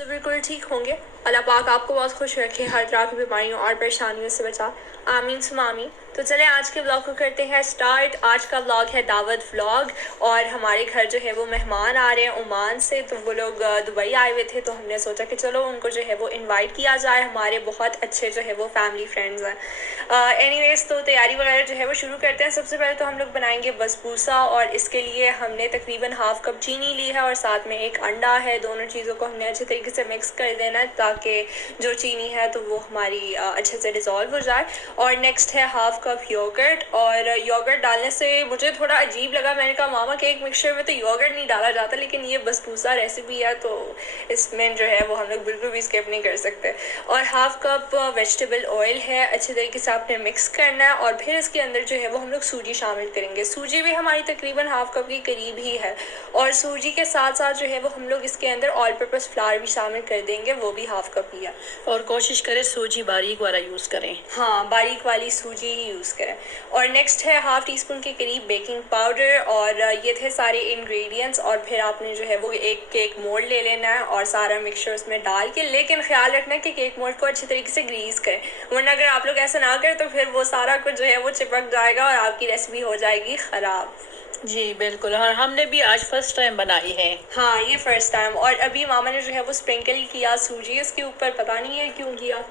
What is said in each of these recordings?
सब बिल्कुल ठीक होंगे। अल्लाह पाक आपको बहुत खुश रखे, हर तरह की बीमारियों और परेशानियों से बचा। आमीन सुमा आमीन। तो चले आज के व्लॉग को करते हैं स्टार्ट। आज का व्लॉग है दावत व्लॉग और हमारे घर जो है वो मेहमान आ रहे हैं ओमान से। तो वो लोग दुबई आए हुए थे, तो हमने सोचा कि चलो उनको जो है वो इनवाइट किया जाए। हमारे बहुत अच्छे जो है वो फैमिली फ्रेंड्स हैं। एनीवेज तो तैयारी वगैरह जो है वो शुरू करते हैं। सबसे पहले तो हम लोग बनाएंगे बसबूसा और इसके लिए हमने तकरीबन हाफ कप चीनी ली है और साथ में एक अंडा है। दोनों चीज़ों को हमने अच्छे तरीके से मिक्स कर देना है ताकि जो चीनी है तो वो हमारी अच्छे से डिज़ोल्व हो जाए। और नेक्स्ट है हाफ कप योगर्ट। और योगर्ट डालने से मुझे थोड़ा अजीब लगा, मैंने कहा मामा केक मिक्सचर में तो योगर्ट नहीं डाला जाता, लेकिन ये बसबूसा रेसिपी है तो इसमें जो है वो हम लोग बिल्कुल भी स्किप नहीं कर सकते। और हाफ कप वेजिटेबल ऑयल है, अच्छे तरीके से आपने मिक्स करना है। और फिर इसके अंदर जो है वो हम लोग सूजी शामिल करेंगे। सूजी भी हमारी तकरीबन हाफ कप के करीब ही है। और सूजी के साथ साथ जो है वो हम लोग इसके अंदर ऑल पर्पस फ्लावर भी शामिल कर देंगे, वो भी हाफ कप ही है। और कोशिश करें सूजी बारीक वाला यूज़ करें। हाँ, बारीक वाली सूजी ही यूज़ करें। और नेक्स्ट है हाफ टी स्पून के करीब बेकिंग पाउडर। और ये थे सारे इंग्रेडिएंट्स। और फिर आपने जो है वो एक केक मोल्ड ले लेना है और सारा मिक्सचर उसमें डाल के, लेकिन ख्याल रखना है कि केक मोल्ड को अच्छे तरीके से ग्रीस करें, वरना अगर आप लोग ऐसा ना करें तो फिर वो सारा कुछ जो है वो चिपक जाएगा और आपकी रेसिपी हो जाएगी ख़राब। जी बिल्कुल, हाँ हमने भी आज फर्स्ट टाइम बनाई है। हाँ, ये फर्स्ट टाइम। और अभी मामा ने जो है वो स्प्रिंकल किया सूजी उसके ऊपर, पता नहीं है क्यों किया,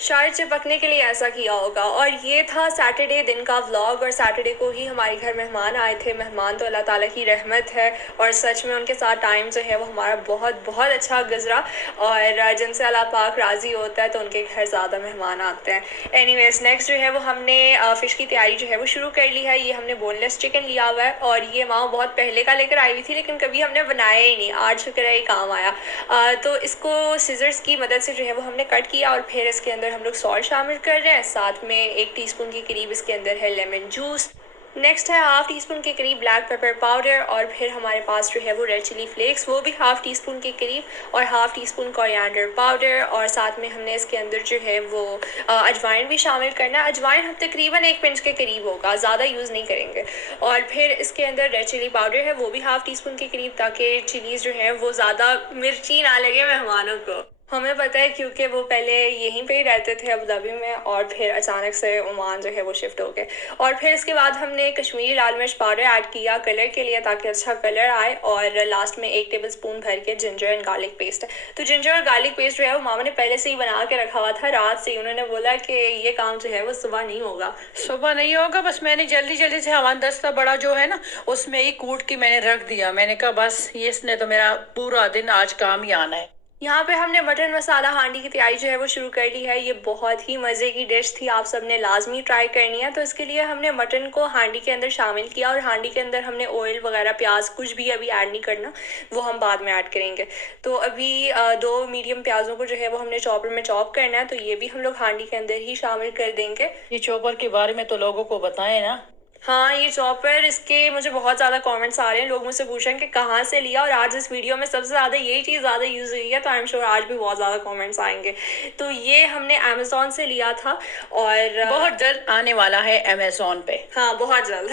शायद चिपकने के लिए ऐसा किया होगा। और ये था सैटरडे दिन का व्लॉग। और सैटरडे को ही हमारे घर मेहमान आए थे। मेहमान तो अल्लाह ताला की रहमत है और सच में उनके साथ टाइम जो है वो हमारा बहुत बहुत अच्छा गुजरा। और जिनसे अल्लाह पाक राज़ी होता है तो उनके घर ज़्यादा मेहमान आते हैं। एनीवेज नेक्स्ट जो है वो हमने फ़िश की तैयारी जो है वो शुरू कर ली है। ये हमने बोनलेस चिकन लिया हुआ है और ये माँ बहुत पहले का लेकर आई हुई थी, लेकिन कभी हमने बनाया ही नहीं। आज शुक्र है ये काम आया। तो इसको सिजर्स की मदद से जो है वो हमने कट किया और फिर इसके अंदर हम लोग सॉल्ट शामिल कर रहे हैं। साथ में 1 टीस्पून के करीब इसके अंदर है लेमन जूस। नेक्स्ट है हाफ टी स्पून के करीब ब्लैक पेपर पाउडर। और फिर हमारे पास जो है वो रेड चिली फ्लेक्स, वो भी हाफ टी स्पून के करीब। और half tea spoon coriander powder. और साथ में हमने इसके अंदर जो है वो अजवाइन भी शामिल करना है। अजवाइन हम तकरीबन 1 पिंच के करीब होगा, ज़्यादा यूज़ नहीं करेंगे। और फिर इसके अंदर रेड चिली पाउडर है, वो भी हाफ टी स्पून के करीब, ताकि चिलीज़ जो है वो ज़्यादा मिर्ची ना लगे मेहमानों को। हमें पता है क्योंकि वो पहले यहीं पे ही रहते थे अबू धाबी में और फिर अचानक से ओमान जो है वो शिफ्ट हो गए। और फिर इसके बाद हमने कश्मीरी लाल मिर्च पाउडर ऐड किया कलर के लिए, ताकि अच्छा कलर आए। और लास्ट में 1 टेबल स्पून भर के जिंजर एंड गार्लिक पेस्ट है। तो जिंजर और गार्लिक पेस्ट जो है वो मामा ने पहले से ही बना के रखा हुआ था रात से ही। उन्होंने बोला कि ये काम जो है वो सुबह नहीं होगा। सुबह नहीं होगा, बस मैंने जल्दी जल्दी से हवन दस्ता बड़ा जो है ना उसमें ही कूट के मैंने रख दिया। मैंने कहा बस ये इसने तो मेरा पूरा दिन आज काम ही आना है। यहाँ पे हमने मटन मसाला हांडी की तैयारी जो है वो शुरू कर ली है। ये बहुत ही मज़े की डिश थी, आप सबने लाजमी ट्राई करनी है। तो इसके लिए हमने मटन को हांडी के अंदर शामिल किया और हांडी के अंदर हमने ऑयल वगैरह प्याज कुछ भी अभी ऐड नहीं करना, वो हम बाद में ऐड करेंगे। तो अभी 2 मीडियम प्याज़ों को जो है वो हमने चॉपर में चॉप करना है, तो ये भी हम लोग हांडी के अंदर ही शामिल कर देंगे। ये चॉपर के बारे में तो लोगों को बताएं ना। हाँ, ये चॉपर, इसके मुझे बहुत ज़्यादा कमेंट्स आ रहे हैं, लोग मुझसे पूछ रहे हैं कि कहाँ से लिया। और आज इस वीडियो में सबसे ज़्यादा यही चीज़ ज़्यादा यूज़ हुई है, तो आई एम श्योर आज भी बहुत ज़्यादा कमेंट्स आएंगे। तो ये हमने अमेज़ॉन से लिया था और बहुत जल्द आने वाला है अमेज़ॉन पे। हाँ, बहुत जल्द।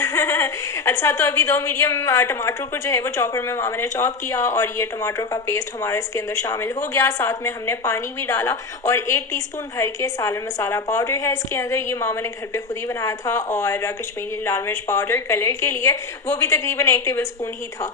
अच्छा, तो अभी 2 मीडियम टमाटर को जो है वो चॉपर में मामा ने चॉप किया और ये टमाटर का पेस्ट हमारे इसके अंदर शामिल हो गया। साथ में हमने पानी भी डाला और 1 टीस्पून भर के सालन मसाला पाउडर है इसके अंदर। ये मामा ने घर पे खुद ही बनाया था। और कश्मीरी लाल मिर्च पाउडर कलर के लिए, वो भी तकरीबन 1 टेबल स्पून ही था।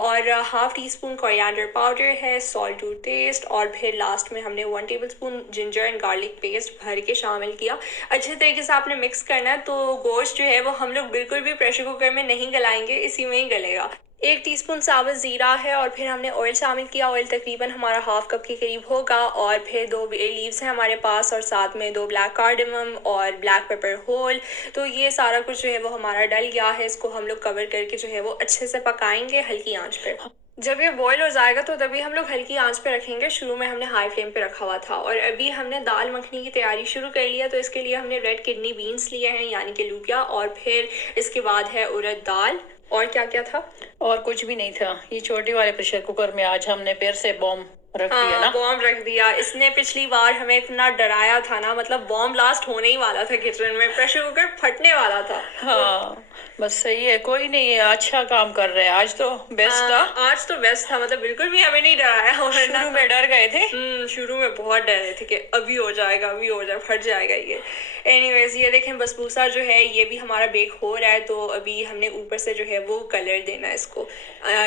और half tea spoon coriander powder है, सॉल्ट टू टेस्ट। और फिर लास्ट में हमने 1 table spoon ginger and garlic paste भर के शामिल किया। अच्छे तरीके से आपने मिक्स करना है। तो गोश्त जो है वो हम लोग बिल्कुल भी प्रेशर कुकर में नहीं गलाएंगे, इसी में ही गलेगा। 1 टीस्पून साबुत ज़ीरा है और फिर हमने ऑयल शामिल किया। ऑयल तकरीबन हमारा हाफ कप के करीब होगा। और फिर 2 बे लीव्स हैं हमारे पास और साथ में 2 ब्लैक कार्डमम और ब्लैक पेपर होल। तो ये सारा कुछ जो है वो हमारा डल गया है। इसको हम लोग कवर करके जो है वो अच्छे से पकाएंगे हल्की आंच पे। जब ये बॉईल हो जाएगा तो तभी हम लोग हल्की आंच पे रखेंगे। शुरू में हमने हाई फ्लेम पे रखा हुआ था। और अभी हमने दाल मखनी की तैयारी शुरू कर ली है। तो इसके लिए हमने रेड किडनी बीन्स लिए हैं, यानी कि लूबिया। और फिर इसके बाद है उड़द दाल। और क्या क्या था? और कुछ भी नहीं था। ये छोटे वाले प्रेशर कुकर में आज हमने फिर से बॉम्ब रख दिया हाँ, ना। बॉम्ब रख दिया इसने। पिछली बार हमें इतना डराया था ना, मतलब बॉम्ब ब्लास्ट होने ही वाला था, किचन में प्रेशर कुकर फटने वाला था। तो हाँ बस सही है, कोई नहीं है, अच्छा काम कर रहे हैं, आज तो बेस्ट था। हाँ, आज तो बेस्ट था, मतलब बिल्कुल भी हमें नहीं डराया, वरना शुरू तो में डर गए थे। शुरू में बहुत डर रहे थे कि अभी हो जाएगा, अभी हो जाए, फट जाएगा ये। एनीवेज, ये देखें बसबूसा जो है ये भी हमारा बेक हो रहा है। तो अभी हमने ऊपर से जो है वो कलर देना है इसको।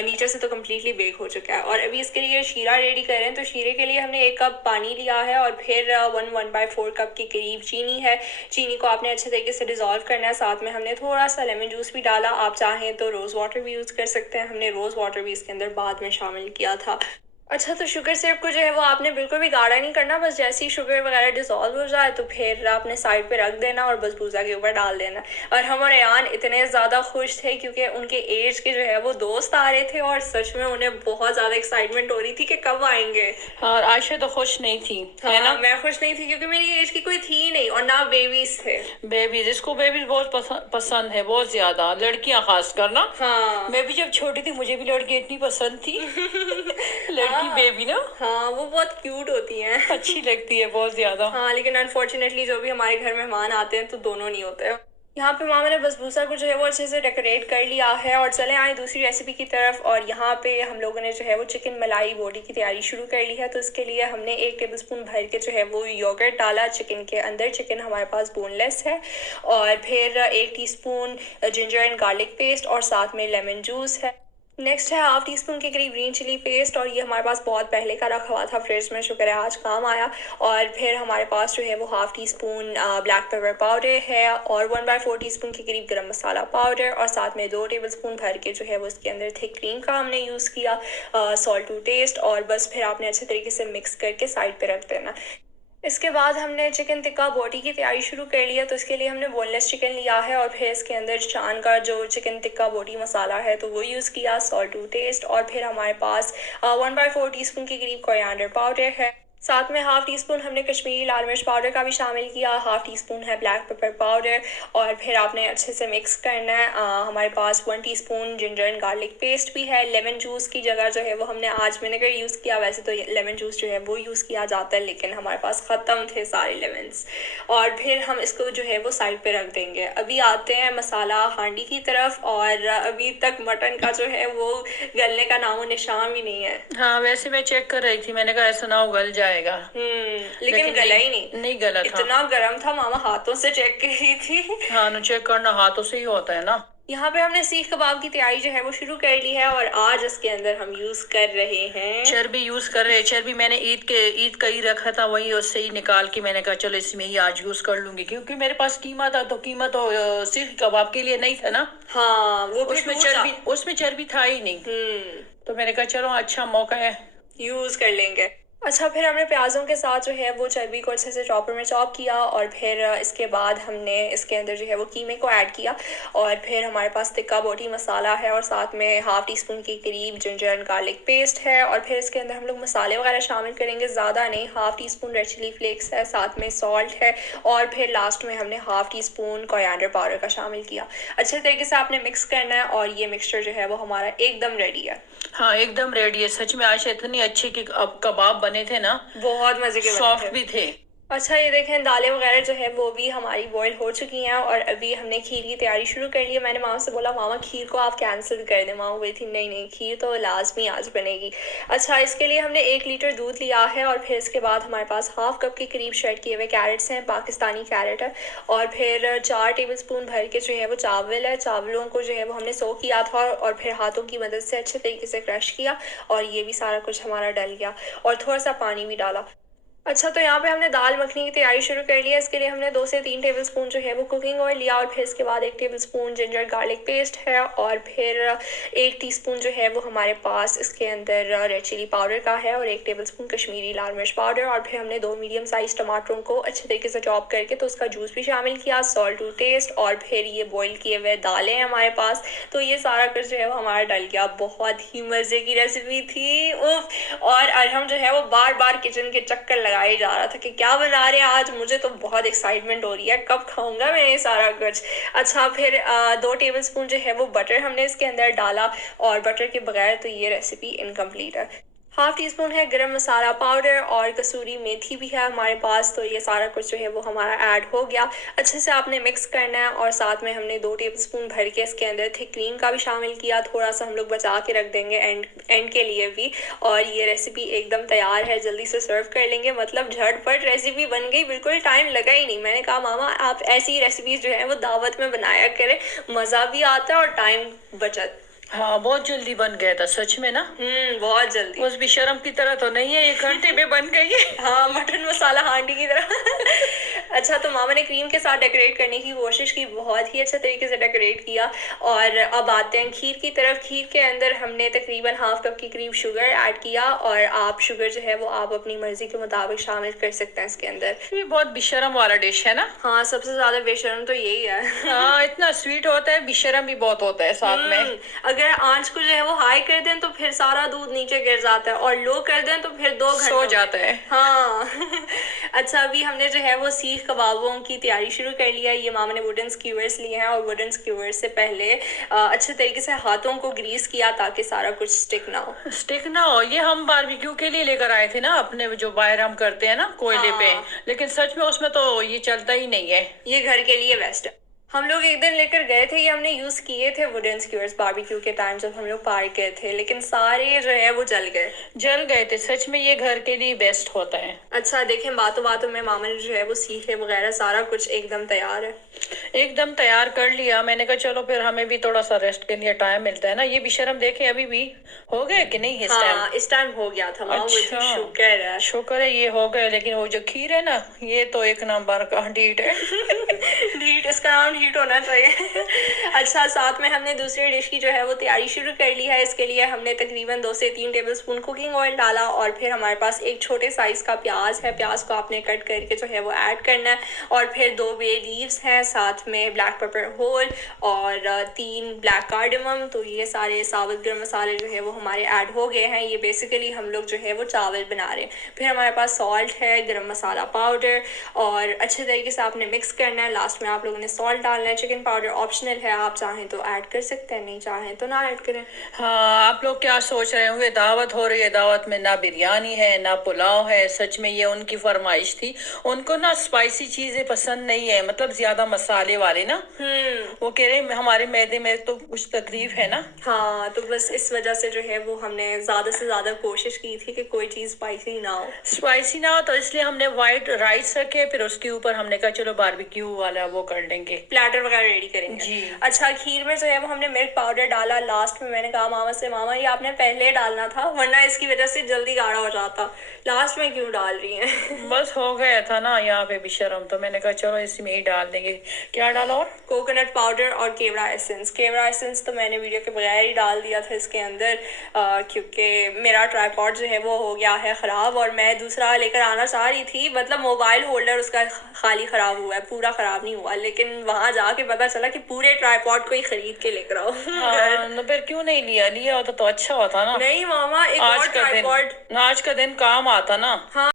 नीचे से तो कम्प्लीटली बेक हो चुका है। और अभी इसके लिए शीरा रेडी कर रहे हैं। तो शीरे के लिए हमने 1 कप पानी लिया है और फिर 1/4 कप के करीब चीनी है। चीनी को आपने अच्छे तरीके से डिजोल्व करना है। साथ में हमने थोड़ा सा लेमन जूस भी डाला, आप चाहें तो रोज़ वाटर भी यूज़ कर सकते हैं। हमने रोज़ वाटर भी इसके अंदर बाद में शामिल किया था। अच्छा, तो शुगर सिरप को जो है वो आपने बिल्कुल भी गाढ़ा नहीं करना, बस जैसे ही शुगर वगैरह डिसॉल्व हो जाए तो फिर आपने साइड पे रख देना और बसबूसा के ऊपर डाल देना। और हम और रेयान इतने ज़्यादा खुश थे क्योंकि उनके एज के जो है वो दोस्त आ रहे थे और सच में उन्हें बहुत ज़्यादा एक्साइटमेंट हो रही थी कि कब आएंगे। और आयशा तो खुश नहीं थी, है ना। हाँ, मैं खुश नहीं थी क्योंकि मेरी एज की कोई थी ही नहीं और ना बेबीज थे। बेबी, जिसको बेबी बहुत पसंद है, बहुत ज्यादा, लड़कियां खास कर ना। हाँ मैं भी जब छोटी थी मुझे भी लड़की इतनी पसंद थी। लड़की हाँ बेबी ना हाँ, वो बहुत क्यूट होती हैं। अच्छी लगती है बहुत ज्यादा। हाँ, लेकिन अनफॉर्चुनेटली जो भी हमारे घर मेहमान आते हैं तो दोनों नहीं होते। यहाँ पे मामा ने बसबूसा को जो है वो अच्छे से डेकोरेट कर लिया है। और चले आए दूसरी रेसिपी की तरफ। और यहाँ पे हम लोगों ने जो है वो चिकन मलाई बोटी की तैयारी शुरू कर ली है। तो इसके लिए हमने 1 टेबलस्पून भर के जो है वो योगर्ट डाला चिकन के अंदर। चिकन हमारे पास बोनलेस है। और फिर 1 teaspoon ginger and garlic paste और साथ में लेमन जूस है। नेक्स्ट है 1/2 टीस्पून के करीब ग्रीन चिली पेस्ट। और ये हमारे पास बहुत पहले का रखा हुआ था फ्रिज में, शुक्र है आज काम आया। और फिर हमारे पास जो है वो 1/2 टीस्पून ब्लैक पेपर पाउडर है और 1/4 टीस्पून के करीब गरम मसाला पाउडर। और साथ में 2 टेबलस्पून भर के जो है वो इसके अंदर थिक क्रीम का हमने यूज़ किया। Salt to taste. और बस फिर आपने अच्छे तरीके से मिक्स करके साइड पे रख देना। इसके बाद हमने चिकन टिक्का बोटी की तैयारी शुरू कर लिया। तो इसके लिए हमने बोनलेस चिकन लिया है और फिर इसके अंदर चान का जो चिकन टिक्का बोटी मसाला है तो वो यूज़ किया, सॉल्ट टू टेस्ट। और फिर हमारे पास 1/4 टीस्पून के करीब कोरिएंडर पाउडर है। साथ में 1/2 टीस्पून हमने कश्मीरी लाल मिर्च पाउडर का भी शामिल किया। 1/2 टीस्पून है ब्लैक पेपर पाउडर। और फिर आपने अच्छे से मिक्स करना है। हमारे पास 1 teaspoon ginger and garlic paste भी है। लेमन जूस की जगह जो है वो हमने आज विनेगर यूज़ किया। वैसे तो लेमन जूस जो है वो यूज़ किया जाता है लेकिन हमारे पास ख़त्म थे सारे लेमन्स। और फिर हम इसको जो है वो साइड पे रख देंगे। अभी आते हैं मसाला हांडी की तरफ। और अभी तक मटन का जो है वो गलने का नामो निशान भी नहीं है। हाँ वैसे मैं चेक कर रही थी, मैंने कहा ऐसा ना हो गल जाएगा। लेकिन गला ही नहीं। नहीं गला था, इतना गर्म था, मामा हाथों से चेक कर रही थी। हाँ ना, चेक करना हाथों से ही होता है ना। यहाँ पे हमने सीख कबाब की तैयारी जो है वो शुरू कर ली है। और आज इसके अंदर हम यूज कर रहे हैं चर्बी यूज कर रहे हैं। चर्बी मैंने ईद का ही रखा था, वही उससे ही निकाल के मैंने कहा चलो इसमें ही आज यूज कर लूंगी, क्योंकि मेरे पास कीमा था। तो कीमा तो सीख कबाब के लिए नहीं था ना। हाँ, वो भी उसमें चर्बी था ही नहीं। तो मैंने कहा चलो अच्छा मौका है, यूज कर लेंगे। अच्छा, फिर हमने प्याज़ों के साथ जो है वो चर्बी को अच्छे से चॉपर में चॉप किया। और फिर इसके बाद हमने इसके अंदर जो है वो कीमे को ऐड किया। और फिर हमारे पास टिक्का बोटी मसाला है और साथ में 1/2 टीस्पून के करीब जिंजर एंड गार्लिक पेस्ट है। और फिर इसके अंदर हम लोग मसाले वगैरह शामिल करेंगे, ज़्यादा नहीं। 1/2 टीस्पून रेड चिली फ्लेक्स है, साथ में सॉल्ट है। और फिर लास्ट में हमने 1/2 टीस्पून कोरिएंडर पाउडर का शामिल किया। अच्छे तरीके से आपने मिक्स करना है और ये मिक्सचर जो है वो हमारा एकदम रेडी है। हाँ एकदम रेडी है। सच में आज इतनी अच्छी कि अब कबाब बने थे ना, बहुत मजे के सॉफ्ट भी थे। अच्छा, ये देखें दालें वगैरह जो है वो भी हमारी बॉईल हो चुकी हैं। और अभी हमने खीर की तैयारी शुरू कर ली है। मैंने मामा से बोला मामा खीर को आप कैंसिल कर दें। मामा बोली थी नहीं नहीं, खीर तो लाजमी आज बनेगी। अच्छा, इसके लिए हमने 1 लीटर दूध लिया है। और फिर इसके बाद हमारे पास 1/2 कप के करीब श्रेड किए हुए कैरेट्स हैं, पाकिस्तानी कैरेट है। और फिर 4 टेबलस्पून भर के जो है वो चावल है। चावलों को जो है वो हमने सो किया था और फिर हाथों की मदद से अच्छे तरीके से क्रश किया। और ये भी सारा कुछ हमारा डल गया और थोड़ा सा पानी भी डाला। अच्छा, तो यहाँ पे हमने दाल मखनी की तैयारी शुरू कर ली है। इसके लिए हमने 2 से 3 टेबलस्पून जो है वो कुकिंग ऑयल लिया। और फिर इसके बाद 1 टेबलस्पून जिंजर गार्लिक पेस्ट है। और फिर 1 टीस्पून जो है वो हमारे पास इसके अंदर रेड चिली पाउडर का है और 1 टेबलस्पून कश्मीरी लाल मिर्च पाउडर। और फिर हमने 2 मीडियम साइज टमाटरों को अच्छे तरीके से चॉप करके तो उसका जूस भी शामिल किया, सॉल्ट टू टेस्ट। और फिर ये बॉईल किए हुए दालें हैं हमारे पास। तो ये सारा कुछ जो है वो हमारा डल गया। बहुत ही मज़े की रेसिपी थी, उफ। और हम जो है वो बार बार किचन के चक्कर लगाए जा रहा था कि क्या बना रहे हैं आज। मुझे तो बहुत एक्साइटमेंट हो रही है, कब खाऊंगा मैं ये सारा कुछ। अच्छा, फिर 2 टेबलस्पून जो है वो बटर हमने इसके अंदर डाला। और बटर के बगैर तो ये रेसिपी इनकम्प्लीट है। हाफ टी स्पून है गरम मसाला पाउडर और कसूरी मेथी भी है हमारे पास। तो ये सारा कुछ जो है वो हमारा ऐड हो गया। अच्छे से आपने मिक्स करना है और साथ में हमने 2 टेबलस्पून भर के इसके अंदर थिक क्रीम का भी शामिल किया। थोड़ा सा हम लोग बचा के रख देंगे एंड के लिए भी। और ये रेसिपी एकदम तैयार है, जल्दी से सर्व कर लेंगे। मतलब झटपट रेसिपी बन गई, बिल्कुल टाइम लगा ही नहीं। मैंने कहा मामा आप ऐसी रेसिपीज जो है वो दावत में बनाया करें, मज़ा भी आता है और टाइम बचत। हाँ, बहुत जल्दी बन गया था सच में ना। बहुत जल्दी। उस बेशरम की तरह तो नहीं है, 1 घंटे में बन गई है। हाँ, मटन मसाला हांडी की तरह। अच्छा, तो मामा ने क्रीम के साथ डेकोरेट करने की कोशिश की, बहुत ही अच्छे तरीके से डेकोरेट किया। और अब आते हैं खीर की तरफ। खीर के अंदर हमने तकरीबन हाफ कप की करीब शुगर ऐड किया। और आप शुगर जो है वो आप अपनी मर्जी के मुताबिक शामिल कर सकते हैं इसके अंदर। ये बहुत बेशरम वाला डिश है ना। हाँ, सबसे ज्यादा बेशरम तो यही है। हाँ, इतना स्वीट होता है, बेशरम भी बहुत होता है साथ में। अगर आंच को जो है वो हाई कर दें तो फिर सारा दूध नीचे गिर जाता है, और लो कर दें तो फिर 2 घंटे सो जाता है। हाँ। अच्छा, अभी हमने जो है वो सीख कबाबों की तैयारी शुरू कर लिया है। ये मामा ने वुडन स्क्यूअर्स लिए हैं और वुडन स्क्यूअर्स से पहले अच्छे तरीके से हाथों को ग्रीस किया ताकि सारा कुछ स्टिक ना हो। स्टिक ना हो। ये हम बारबेक्यू के लिए लेकर आए थे ना, अपने जो बाहर हम करते हैं ना कोयले पे। लेकिन सच में उसमें तो ये चलता ही नहीं है। ये घर के लिए बेस्ट है। हम लोग एक दिन लेकर गए थे, ये हमने यूज किए थे वुडन स्क्यूअर्स बारबेक्यू के टाइम जब हम लोग पार्क गए थे, लेकिन सारे जो है वो जल गए थे। सच में ये घर के लिए बेस्ट होता है। अच्छा, देखें बातों बातों में मामा ने जो है वो सीखे वगैरह सारा कुछ एकदम तैयार है। एकदम तैयार कर लिया। मैंने कहा चलो फिर हमें भी थोड़ा सा रेस्ट के लिए टाइम मिलता है ना। ये बेशरम देखे अभी भी हो गए कि नहीं इस टाइम? हाँ, इस टाइम हो गया था मामा। अच्छा, शुक्र है। शुक्र है ये हो गए। लेकिन वो जो खीर है ना, ये तो 1 नंबर का डीट है। हीट, इसका नाम हीट होना चाहिए। अच्छा, साथ में हमने दूसरी डिश की जो है वो तैयारी शुरू कर ली है। इसके लिए हमने तकरीबन 2 से 3 टेबलस्पून कुकिंग ऑयल डाला। और फिर हमारे पास एक छोटे साइज का प्याज है, प्याज को आपने कट करके जो है वो ऐड करना है। और फिर 2 बे लीव्स हैं, साथ में ब्लैक पेपर होल और 3 ब्लैक कार्डमम। तो ये सारे साबुत गरम मसाले जो है वो हमारे ऐड हो गए हैं। ये बेसिकली हम लोग जो है वो चावल बना रहे हैं। फिर हमारे पास सॉल्ट है, गरम मसाला पाउडर, और अच्छे तरीके से आपने मिक्स करना है। लास्ट में आप लोगों ने सॉल्ट डालना है। चिकन पाउडर ऑप्शनल है, आप चाहें तो ऐड कर सकते हैं, नहीं चाहें तो ना ऐड करें। हाँ, आप लोग क्या सोच रहे होंगे, दावत हो रही है, दावत में ना बिरयानी है ना पुलाव है। सच में ये उनकी फरमाइश थी। उनको ना स्पाइसी चीजें पसंद नहीं है, मतलब ज्यादा मसाले वाले ना। वो कह रहे हमारे मैदे में तो कुछ तकलीफ है ना। हाँ, तो बस इस वजह से जो है वो हमने ज्यादा से ज्यादा कोशिश की थी कि कोई चीज स्पाइसी ना हो। स्पाइसी ना हो तो इसलिए हमने व्हाइट राइस रखे, फिर उसके ऊपर हमने कहा चलो बारबेक्यू वाला वो कर लेंगे, प्लेटर वगैरह रेडी करेंगे जी। अच्छा, खीर में जो है वो हमने मिल्क पाउडर डाला लास्ट में। मैंने कहा मामा से, मामा ये आपने पहले डालना था वरना इसकी वजह से जल्दी गाढ़ा हो जाता, लास्ट में क्यों डाल रही हैं? बस हो गया था ना यहाँ पे बेशरम, तो मैंने कहा चलो इसी में ही डाल देंगे। क्या डाला? और कोकोनट पाउडर और केवड़ा एसेंस। केवड़ा एसेंस तो मैंने वीडियो के बगैर ही डाल दिया था इसके अंदर, क्योंकि मेरा ट्राइपॉड जो है वो हो गया है ख़राब और मैं दूसरा लेकर आना चाह रही थी। मतलब मोबाइल होल्डर उसका खाली ख़राब हुआ है, पूरा ख़राब नहीं हुआ, लेकिन वहाँ जाके पता चला कि पूरे ट्राइपॉड को ही खरीद के लेकर आओ। हाँ, फिर क्यों नहीं लिया होता तो अच्छा होता ना। नहीं मामा, एक और ट्राइपॉड आज का दिन काम आता ना। हाँ।